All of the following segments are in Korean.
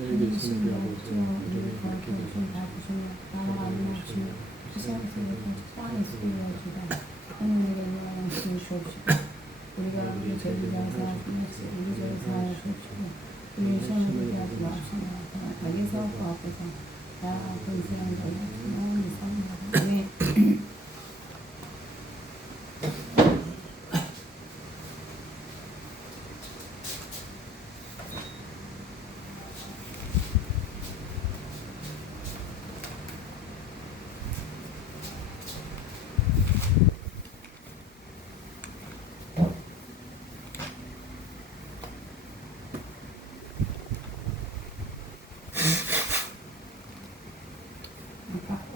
내게 있는 우리 아버지 이름이 그렇게 되소서. 나아가시며 시험스럽게 땅에 쓰여주다 하늘에게 영광을 주시옵시고 우리가 우리 죄를 사하듯이 우리 죄를 사하여 주옵시고 우리 시험을 들게 하지 마옵시며 악에서 그 앞에서 다 근세한 자를 영원히 살리라. 아멘.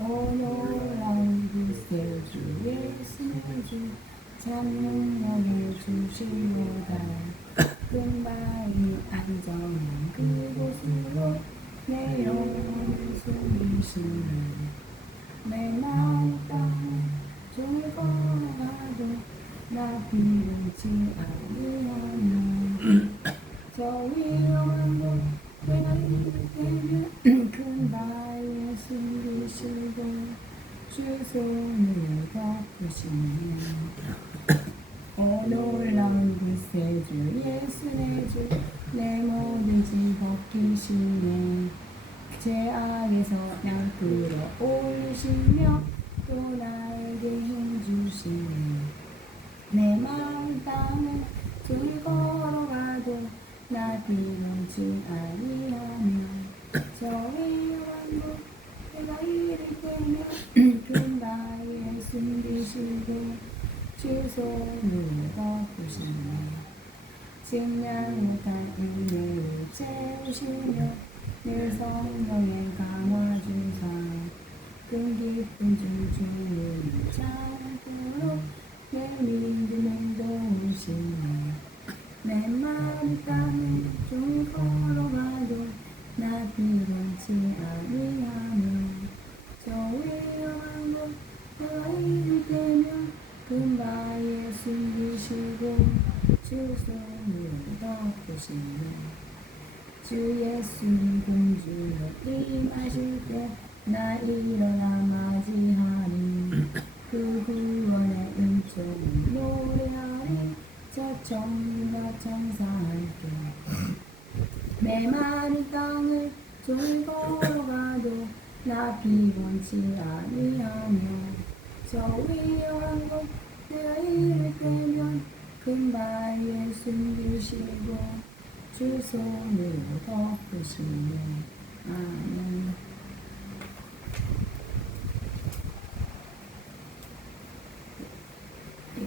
오노라운 빛의 주 예수의 주 찬양하게 주시오다. 금발이 안정한 그곳으로 내 영혼을 숨기시네. 내 마음 땅에 종을 걸어가도 나 비웃지 아니하며 저 위험한 곳 내가 이를 때면 큰 바위에 숨기시고 주 손을 덮으시네. 오 놀라운 빛의 주 예수의 주 내 모든 짐 벗기시네. 제 악에서 날 끌어올리시며 또 나에게 힘 주시네. 내 마음 땅에 종일 걸어가도 나 비웃지 아니하며 저 위험한 곳 내가 이를 때면 큰 바위에 숨기시고 주 손으로 덮으시네. 증량 못한 은혜를 채우시며 늘 성령에 감화주사 큰 기쁜 주 주님을 찾도록 내 믿음을 도우시네. 내 마음 땅에 종일 걸어가도 나 비웃지 아니하며 저 위험한 곳 내가 이를 때면 큰 바위에 숨기시고 주 손으로 덮으시네. 주 예수 공주로 임하실 때 나 일어나 맞이하리. 그 구원의 은총을 노래하리. 저 천과 천사 함께 내 마음 땅을 종일 걸어가도 나 비웃지 아니하며 저 위험한 곳 내가 이를 때면 큰 바위에 숨기시고 주 손으로 덮으시네. 아멘.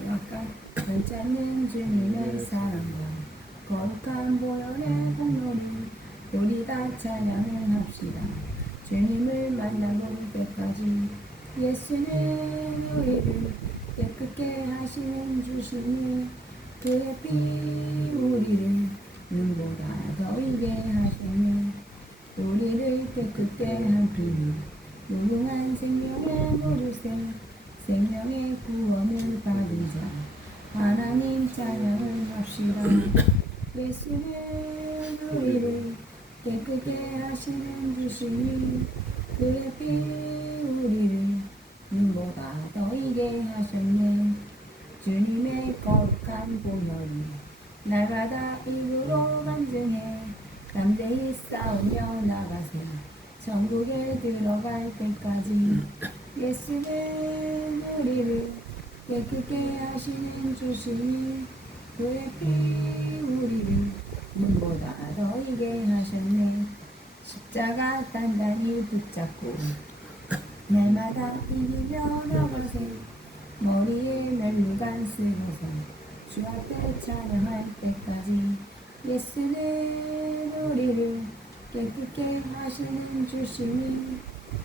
약간 결지 않는 주님의 사랑과 거룩한 보혈의 공로를 우리 다 찬양을 합시다. 주님을 만나볼 때까지 예수는 우리를 깨끗게 하시는 주시니 그의 피 우리를 눈보다 더 이게 하시며 우리를 깨끗게 한 피는 무궁한 생명의 모르세 생명의 구원을 받은 자 하나님 찬양을 합시다. 예수는 우리를 깨끗게 하시는 주시니 그의 피 우리를 눈보다 더 이게 하셨네. 주님의 거룩한 보혈이 날마다 입으로 간증해 담대히 싸우며 나가세 천국에 들어갈 때까지. 예수는 우리를 깨끗게 하시는 주시니 그의 피 우리를 눈보다 더 이게 하셨네. 십자가 단단히 붙잡고 날마다 이기며 나가세 머리에 멜루간 쓰고서 주 앞에 찬양할 때까지. 예수는 우리를 깨끗게 하시는 주시니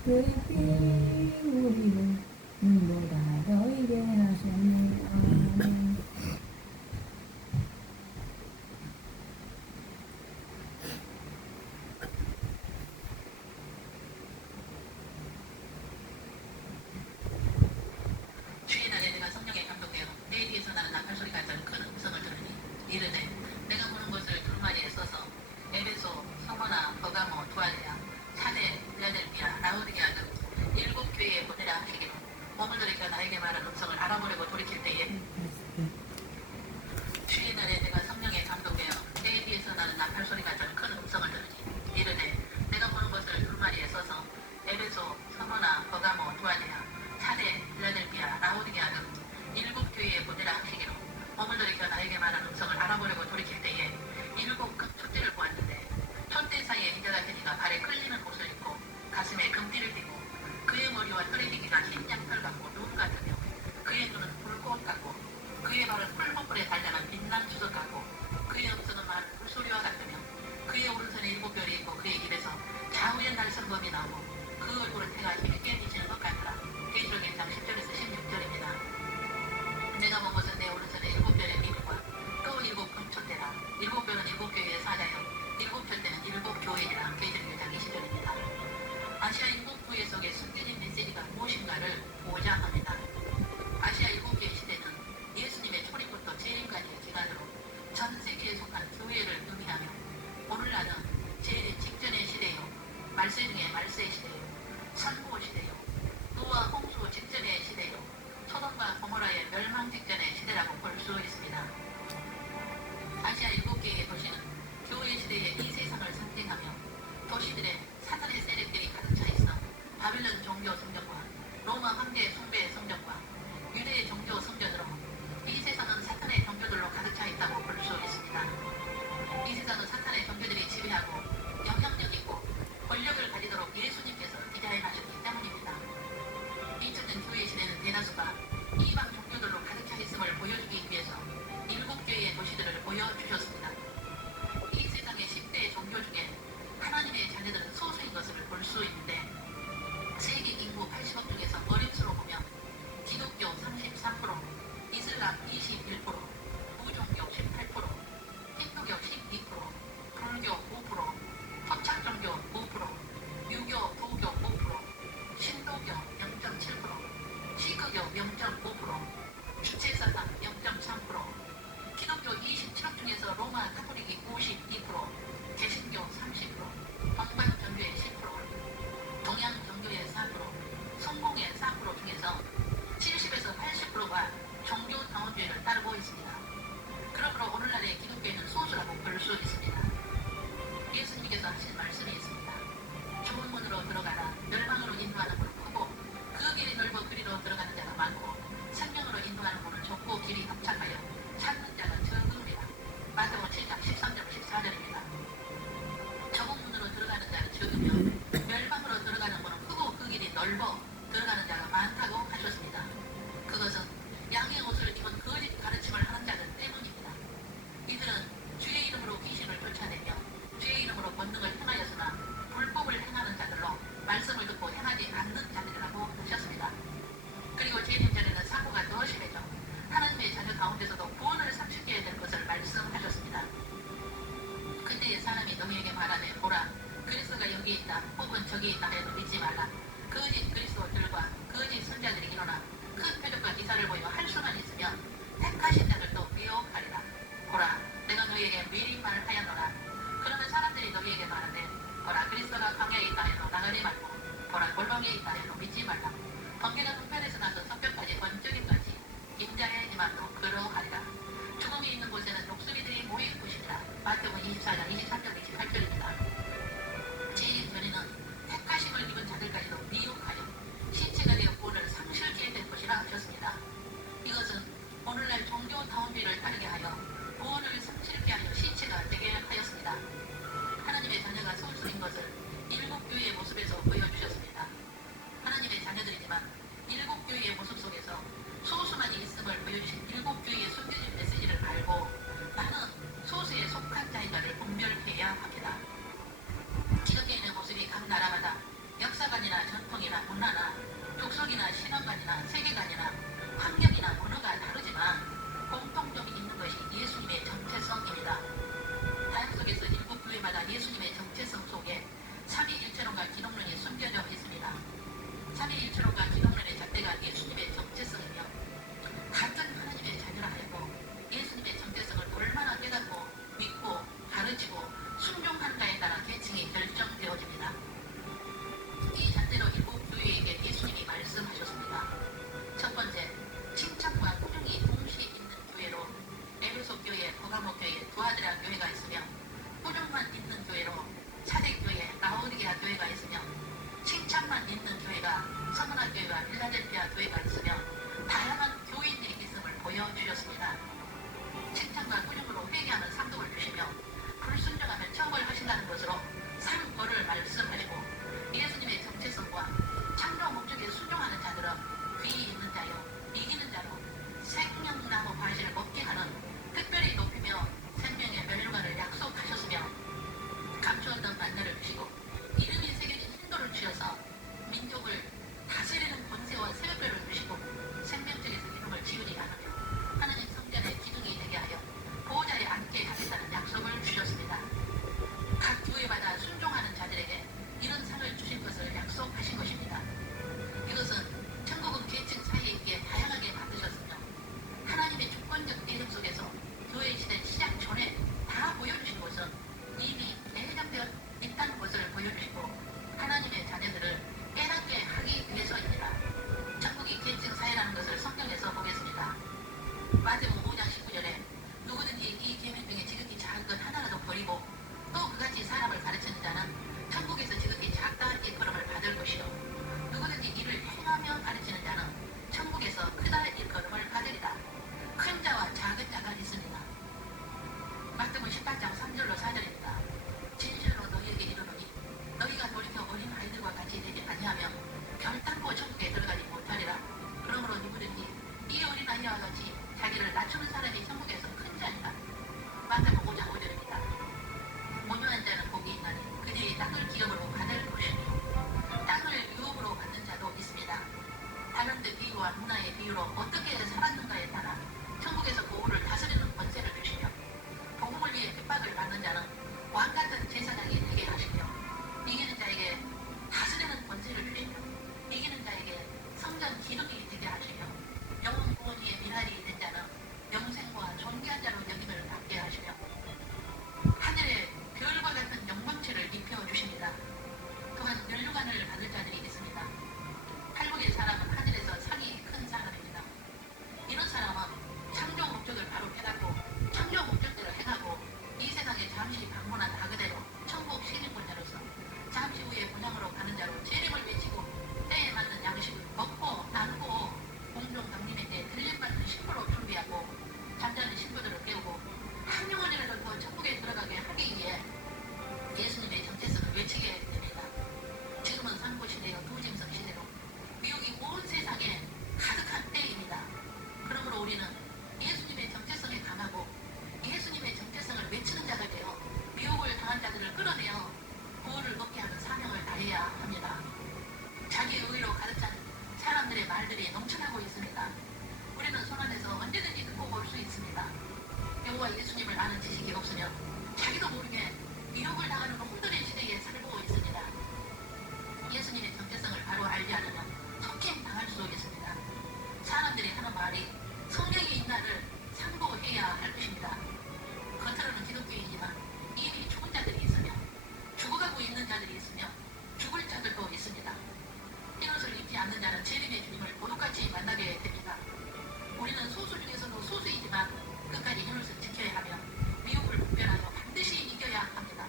그의 피 우리를 눈보다 더 이게 하셨네. 아멘. 주의 날에 내가 성령에 감동되어 내 뒤에서 나는 나팔 소리 같은 큰 음성을 들으니 이르되 내가 보는 것을 두루마리에 써서 에베소, 서머나, 버가모, 두알레아, 사대, 필라델피아, 라오디게아 등 7교회에 보내라 하시기로 몸을 들이켜 나에게 말한 음성을 알아보려고 돌이킬 때에 주의 날에 내가 성령에 감동되어 내 뒤에서 나는 나팔 소리가 좀 큰 음성을 들으니 이르되 내가 보는 것을 두루마리에 써서 에베소, 서머나, 버가모, 두알레아, 사대, 필라델피아, 라오디게아 등 7교회에 보내라 하시기로 몸을 들이켜 나에게 말한 음성을 알아보려고 돌이킬 때에 7 촛대를 보았는데 촛대 사이에 인자 같은 이가 발에 끌리는 옷을 입고 가슴에 금띠를 띠고 그의 머리와 털의 비기가 흰 양털 같고 눈 같으며 그의 눈은 불꽃 같고 그의 발은 풀무불에 달려난 빛난 수석 같고 그의 음성은 말 물소리와 같으며 그의 오른손에 7별이 있고 그의 입에서 좌우에 날성검이 나오고 그 얼굴은 해가 힘있게 비치는 것 같더라. 계시록 1장 10절에서 16절입니다. 내가 본 것은 내 오른손에 7별의 비밀과 또 7 금촛대라. 7별은 7교회의 사자여 7 촛대는 7교회이라. 계시록 1장 20절입니다. 아시아 7교회 속에 숨겨진 메시지가 무엇인가를 보고자 합니다. 아시아 7교회 시대는 예수님의 초림부터 재림까지의 기간으로 전 세계에 속한 교회를 의미하며 오늘날은 재림 직전의 시대요, 말세 중의 말세 시대요, 선고 시대요, 노아 홍수 직전의 시대요, 소돔과 고모라의 멸망 직전의 시대라고 볼 수 있습니다. 아시아 7개의 도시는 교회 시대의 이 세상을 상징하며 도시들의 사탄의 세력들이 가득 차 있어 바빌론 종교 성전과 로마 황제 숭배 성전과 유대의 종교 성전으로 이 세상은 사탄의 종교들로 가득 차 있다고 볼 수 있습니다. 이 세상은 사탄의 종교들이 지배하고 영향력 있고 권력을 가지도록 예수님께서 디자인하셨기 때문입니다. 이전된 교회 시대는 대다수가 이방 종교들로 가득 차 있음을 보여주기 위해서 7교회의 도시들을 보여주셨습니다. 이 세상의 10대 종교 중에 하나님의 자녀들은 소수인 것을 볼 수 있는데 세계 인구 80억 중에서 어림수로 보면 기독교 33%, 이슬람 21%, 무종교 18%, 힌두교 12%, 불교 5%, 토착종교 5%, 유교, 도교 5%, 신도교 0.7%, 시크교 0.5%, 주체사상 0.3%, 기독교 27억 중에서 로마 카톨릭이 52%, 개신교 30%, 동방종교의 10%, 동양종교의 4%, 성공의 4% 중에서 70에서 80%가 종교 당원주의를 따르고 있습니다. 그러므로 오늘날의 기독교인은 소수라고 볼 수 있습니다. 예수님께서 하신 말씀이 있습니다. 좁은 문으로 들어가라. 멸망으로 인도하는 문은 크고 그 길이 넓어 그리로 들어가는 자가 많고 생명으로 인도하는 문은 좁고 길이 협착하여 찾는 자가 적으리라. 마태복음 7장 13절 14절입니다. 좁은 문으로 들어가는 자는 적으며 멸망으로 들어가는 문은 크고 그 길이 넓어 들어가는 자가 많다고 하셨습니다. 그것은 양의 옷을 입은 거짓 가르침을 하는 자들 때문입니다. 이들은 주의 이름으로 귀신을 쫓아내며 주의 이름으로 권능을 행하였으나 불법을 행하는 자들로 말씀을 듣고 행하지 않는 자들이라고 하셨습니다. 그리고 재림전에는 사고가 더 심해져 하나님의 자녀 가운데서도 구원을 상실해야 될 것을 말씀하셨습니다. 그때의 사람이 너희에게 말하되 보라 그리스도가 여기 있다 혹은 저기 있다 해도 믿지 말라. 거짓 그리스도들과 거짓 선자들이 일어나 큰 표적과 기사를 보이며 할 수만 있으면 택하신 자들도 미혹하리라. 보라 내가 너희에게 미리 말하였노라. 그러면 사람들이 너희에게 말하되 보라 그리스도가 광야에 있다 해도 나가지 말고 보라 골방에 있다 해도 믿지 말라. 번개가 동편에서 나서 성벽까지 번쩍임같이 임자의 희망도 그러하리라. 죽음이 있는 곳에는 독수리들이 모일 것이니라. 마태복음 24장 23절 28절입니다. 재림 전에는 택하심을 입은 자들까지도 미혹하여 시체가 되어 구원을 상실케 될 것이라 하셨습니다. 이것은 오늘날 종교 다운비를 따르게 하여 구원을 상실케 하여 시체가 되게 하였습니다. 하나님의 자녀가 소수인 것을 7교회의 모습에서 보여주셨습니다. 하나님의 자녀들이지만 7교회의 모습 속에서 소수만이 있음을 보여주신 7교회의 숨겨진 메시지를 알고 나는 조가목교회, 두아드라 교회가 있으며 꾸중만 있는 교회로 사대교회, 라오디게아 교회가 있으며 칭찬만 있는 교회가 서문화 교회와 필라델피아 교회가 있으며 다양한 교인들이 있음을 보여주셨습니다. 칭찬과 꾸중으로 회개하는 상급을 주시며 불순종하면 처벌하신다는 것으로 상벌을 말씀하시고 예수님의 정체성과 창조 목적에 순종하는 자들은 귀 있는 자요 이기는 자로 생명나무 과실을 먹게 하는 특별히 높이며 생명의 멸류관을 약속하셨으며 감추었던 만나를 주시고 이름이 새겨진 hin도를 주셔서 민족을 다스리는 권세와 새벽별을 주시고 생명책에서 이름을 지우지 않으며 하나님 성전의 기둥이 되게 하여 보호자에 앉게 하겠다는 약속을 주셨습니다. 각 교회마다 순종하는 자들에게 이런 상을 주실 것을 약속하신 것입니다. 이것은 천국은 계층 사이에 다양하게 만드셨으며 하나님의 주권적 계획 속에서 교회 시대 시작 전에 다 보여주신 것은 이미 예정되어 있다는 것을 보여주시고 하나님의 자녀들을 깨닫게 하기 위해서입니다. 천국이 계층 사회라는 것을 성경에서 보겠습니다. 마태복음 5장 19절에 누구든지 이 계명 중에 지극히 작은 것 하나라도 버리고 또 그같이 사람을 가르치는 자는 천국에서 지극히 작다 일컬음을 받을 것이요 누구든지 이를 행하며 가르치는 자는 천국에서 크다 일컬음을 받으리라. 큰 자와 작은 자가 있습니다. 마태복음 18장 3절로 4절입니다. 진실로 너희에게 이르노니 너희가 돌이켜 어린 아이들과 같이 되지 아니하면 결단코 천국에 들어가지 못하리라. 그러므로 누구든지 이 어린 아이와 같이 자기를 낮추는 사람이 천국에서 큰 자니라. 마태복음 5장 5절입니다. 온유한 자는 복이 있나니 그들이 땅을 기업으로 받을 것이며 땅을 유업으로 받는 자도 있습니다. 다른데 비유와 문화의 비유로 어떻게 살았는가에 따라 천국에서 고우를 다스리는 권세를 주시며 복음을 위해 핍박을 받는 자는 왕같은 제사장이 되게 하시며 이기는 자에게 다스리는 권세를 주시며 이기는 자에게 성전 기둥이 되게 하시며 영원 구원 위에 미랄이 된 자는 영생과 존귀한 자로 여김을 받게 하시며 하늘에 별과 같은 영광체를 입혀주십니다. 또한 멸류관을 받을 자들이 있습니다. 팔복의 사람은 하늘에서 상이 큰 사람입니다. 이런 사람은 창조 목적을 바로 깨닫고 창조 목적대로 행하고 이 세상에 잠시 방문한 하그대로 천국 시민권자로서 잠시 후에 본향으로 가는 자로 재림을 외치고 때에 맞는 양식을 먹고 나누고 공중 강림에게 들림받는 식구로 준비하고 잠자는 식구들을 깨우고 한 영혼이라도 더 천국에 들어가게 하기 위해 예수님의 정체성을 외치게 됩니다. 지금은 상고시대요 도짐승 시대로 미혹이 온 세상에 가득한 때입니다. 그러므로 우리는 예수님의 정체성에 감하고 예수님의 정체성을 외치는 자가 되어 미혹을 당한 자들을 끌어내어 구원을 얻게 하는 사명을 다해야 합니다. 자기 의로 가득 찬 사람들의 말들이 넘쳐나고 있습니다. 우리는 손안에서 언제든지 듣고 볼 수 있습니다. 여호와 예수님을 아는 지식이 없으면 자기도 모르게 미혹을 당하는 홍들의 시대에 살고 있습니다. 예수님의 정체성을 바로 알지 않으면 속임 당할 수 있습니다. 사람들이 하는 말이 성령이 있나를 상고해야 할 것입니다. 겉으로는 기독교이지만 이미 죽은 자들이 있으며 죽어가고 있는 자들이 있으며 죽을 자들도 있습니다. 흰옷을 입지 않는 자는 재림의 주님을 보똑같이 만나게 됩니다. 우리는 소수 중에서도 소수이지만 끝까지 흰옷을 지켜야 하며 미혹을 분별하여 반드시 이겨야 합니다.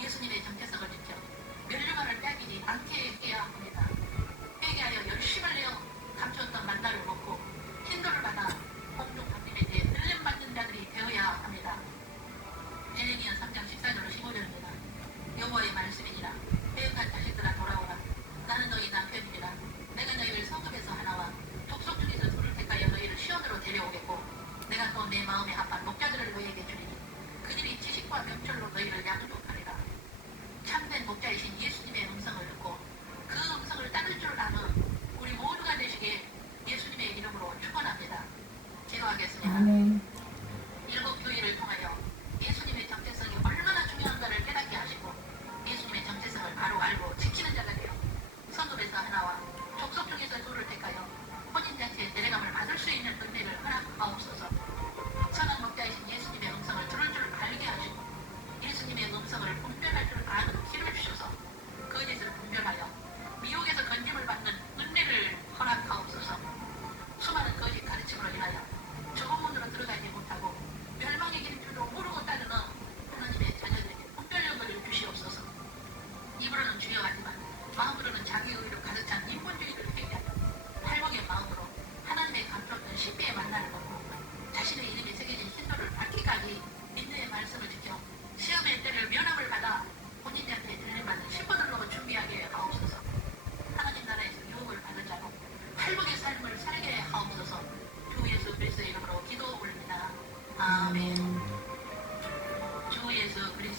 예수님의 정체성을 지켜 멸류관을 빼앗기지 않게 해야 합니다. 회개하여 열심을 내어 감추었던 만나를 먹고 hin도를 받아 공중 강림에 대해 들림받는 자들이 되어야 합니다. 에레미야 3장 14절로 15절입니다. 여호와의 말씀이니라. 배역한 자식들아 돌아오라. 나는 너희 남편이니라. 내가 너희를 성읍에서 하나와 족속 중에서 둘을 택하여 너희를 시온으로 데려오겠고 내가 또 내 마음에 합한 목자들을 너희에게 주리니 그들이 지식과 명철로 너희를 양육하리라. 참된 목자이신 예수님의 음성을 듣고 그 음성을 따를 줄 아는 우리 모두가 되시게 예수님의 이름으로 축원합니다. 기도하겠습니다. 아멘. 일곱 교회를 통하여 예수님의 정체성이 얼마나 중요한가를 깨닫게 하시고 예수님의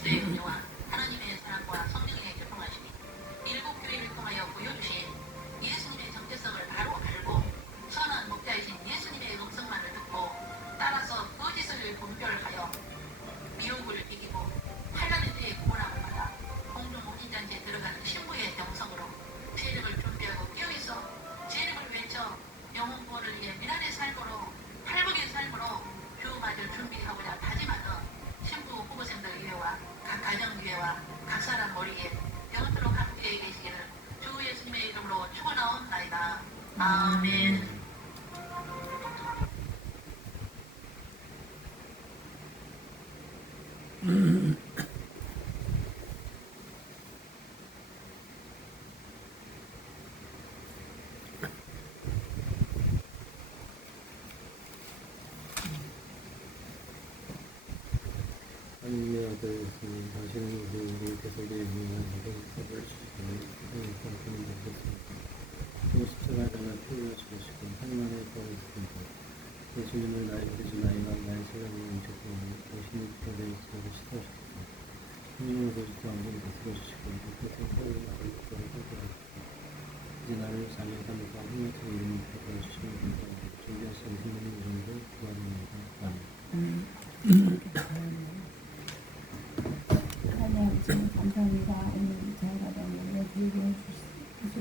그리스도의 은혜와 하나님의 사랑과 성령의 교통하심이 일곱 교회를 통하여 보여주신 예수님의 정체성을 바로 알고 선한 목자이신 예수님의 음성만을 듣고 따라서 거짓을 분별하여 미혹을 이기고 환란의 때에 구원함을 받아 공중 혼인잔치에 들어가는 신부의 정성으로 세력을 준비하고 깨어있어 세력을 외쳐 영혼 구원을 위해 미란의 삶으로 팔복의 삶으로 주 맞을 준비하고자 다짐하는 신부 후보생들 위에와 각 가정 위에와 각 사람 머리에 영원토록 함께 계시기를 주 예수님의 이름으로 축원하옵나이다. 아멘. 하나님의 아들 예수님, 당신은 우리 계속에 유명한 모든 사고를 주시고 세상의 상품을 만드셨습니다. 또 십자가에 달라 피를 죽으시고 하나님의 구원을 주십니다. 예수님을 나의 우리 주 나이와 나의 세상을 인식하고 당신이 그들의 입술을 씻어주셨고 하나님의 거짓과 완전히 다스려주시고 그것을 서로 나를 구원을 살펴주시고 이제 나를 자녀 삶과 흥미롭게 이름을 베풀어주시는 분과 준비하신 하나님의 이름으로 구원합니다. 아멘. 하나님 지금 감사합니다. 오늘 저희가 너무 예배해 주실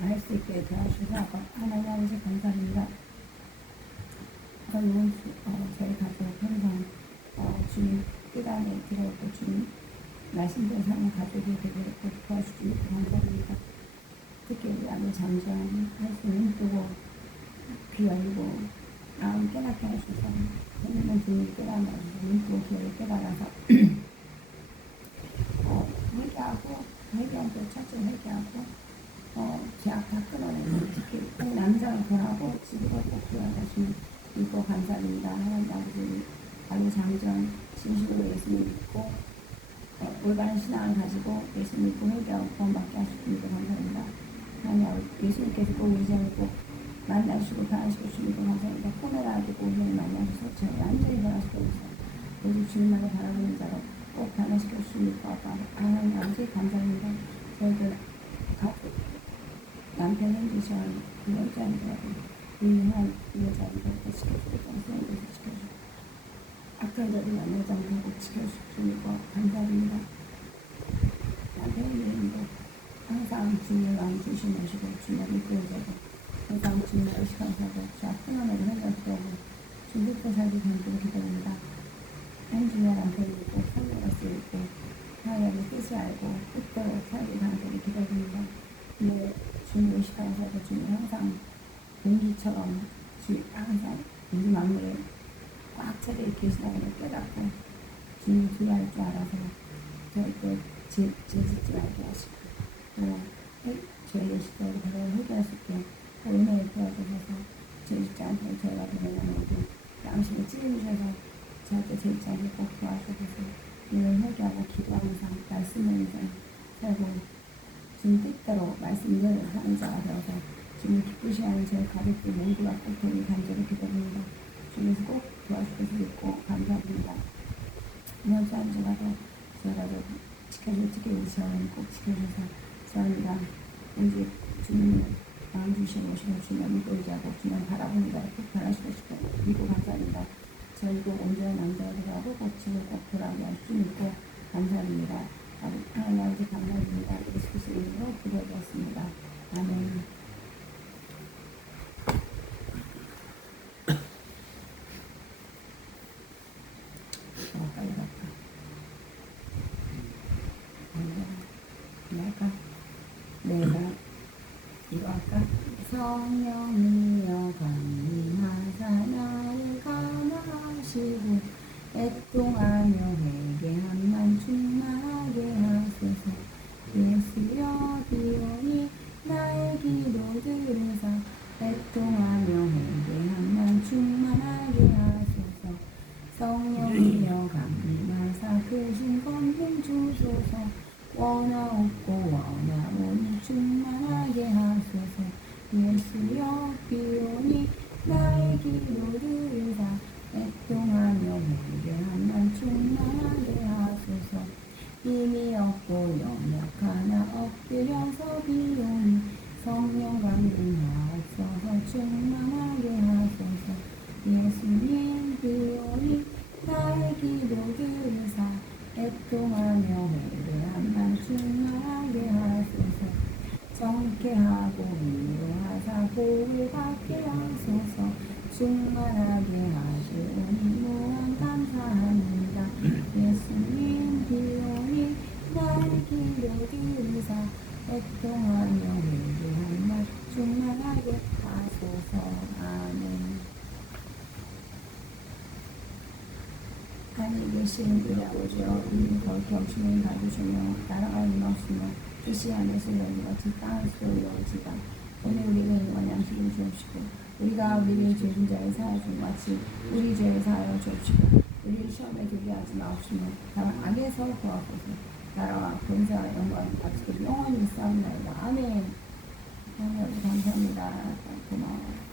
할수 있게 도와주셔서 하나님 아버지 감사합니다. 이번 주 저희 가족 항상 주님 뜻 안에 들어오고 주님 말씀대로 사는 가족이 되게 도와주시고 감사합니다. 특히 우리 아들 잠잠 할수 눈뜨고 귀 열고 마음 깨닫게 하셔서 하나님은 주님 깨달아서 눈뜨고 귀 열고 깨달아서 회개하고 첫째 회개하고 계약 다 끊어내고 특히 꼭 남자를 권하고 집으로 꼭 돌아가시는 믿고 감사드립니다. 하나님 아버지 아주 장전 진실로 예수님 믿고 올바른 신앙을 가지고 예수님 믿고 회개하고 구원받게 하시고 믿고 감사합니다. 하나님 아버지 예수님께서 꼭 의자를 꼭 만나시고 변화시고 주시고 감사합니다. 코로나도 꼭 의자를 만나셔서 저희 완전히 변화시켜 주셔서 오직 주님만을 바라보는 자로 꼭 변화시켜 주십니까? 하나님 아버지 감사합니다. 저희들 가족 남편 행주시원 부모자님들하고 유능한 부모자님들하고 지켜주고 동생들도 지켜주고 악한자들 만나지 않고 지켜주시고 감사합니다. 남편님도 항상 주님을 마음 조심하시고 주님을 믿고 오자고 항상 주님을 의식하고 자 끊어내고 생각하고 주님께 살기 간절히 기도합니다. 행주의 남편이 있고 성령을 쓰고 하나님의 뜻을 알고 뜻대로 살기 간절히 기도합니다. 근데 주님 의식하셔서 주님 항상 공기처럼 항상 우리 마음을 꽉 차게 계시다는 걸 깨닫고 주님을 두려워할 줄 알아서 절대 죄짓지 말게 하시고 또 죄의 시대를 바로 회개할 수 있게 은혜를 도와주셔서 죄짓지 않도록 저희가 되는 모든 양심을 찔러주셔서 저한테 제 입장에 꼭 도와주셔서 늘 회개하고 기도하면서 말씀하면서 살고 주님 뜻대로 말씀을 하는 자가 되어서 주님 기쁘시하는 제 가족들 모두가 꼭 되길 간절히 기도합니다. 주님께서 꼭 도와주셔서 믿고 감사합니다. 이번 주 한 주가도 저희가 지켜줄 우리 지원을 꼭 지켜주셔서 감사합니다. 오직 주님을 마음 주시고 오시고 주님을 믿고 의지하고 주님을 바라보는 자를 꼭 변화시켜주시고 믿고 감사합니다. 저희도 온전한 남자들하고 고치고 꼭 돌아오게 할 수 있고 감사합니다. 하나님 아버지 감사합니다. 예수 그리스도 이름으로 기도드렸습니다. 아멘. 빨리 갈까? 할까? 내가 이거 할까? 성령이여 강림하사 나를 감화하시고 애통하며 회개함만 충만하게 하소서. 예수여 비오니 나의 기도 들으사 애통하며 회개함만 충만하게 하소서. 성령이여 강림하사 크신 권능 주소서. 원하옵고 원하오니 충만하게 하소서. 예수여 하나님 계신 우리 아버지여, 우리는 거룩히 엄청히 가주시며 나라가 임하시며 뜻이 하늘에서 이루어지 땅에서도 이루어지다. 오늘 우리에게 일용할 양식을 주옵시고 우리가 우리에게 죄진 자를 사하여 준 같이 우리 죄를 사하여 주옵시고 우리를 시험에 들게 하지 마옵시며 다만 악에서 구하소서. 나라와 권세와 영광 같이 영원히 싸움나이다. 아멘. 하나님 감사합니다. 고마워요.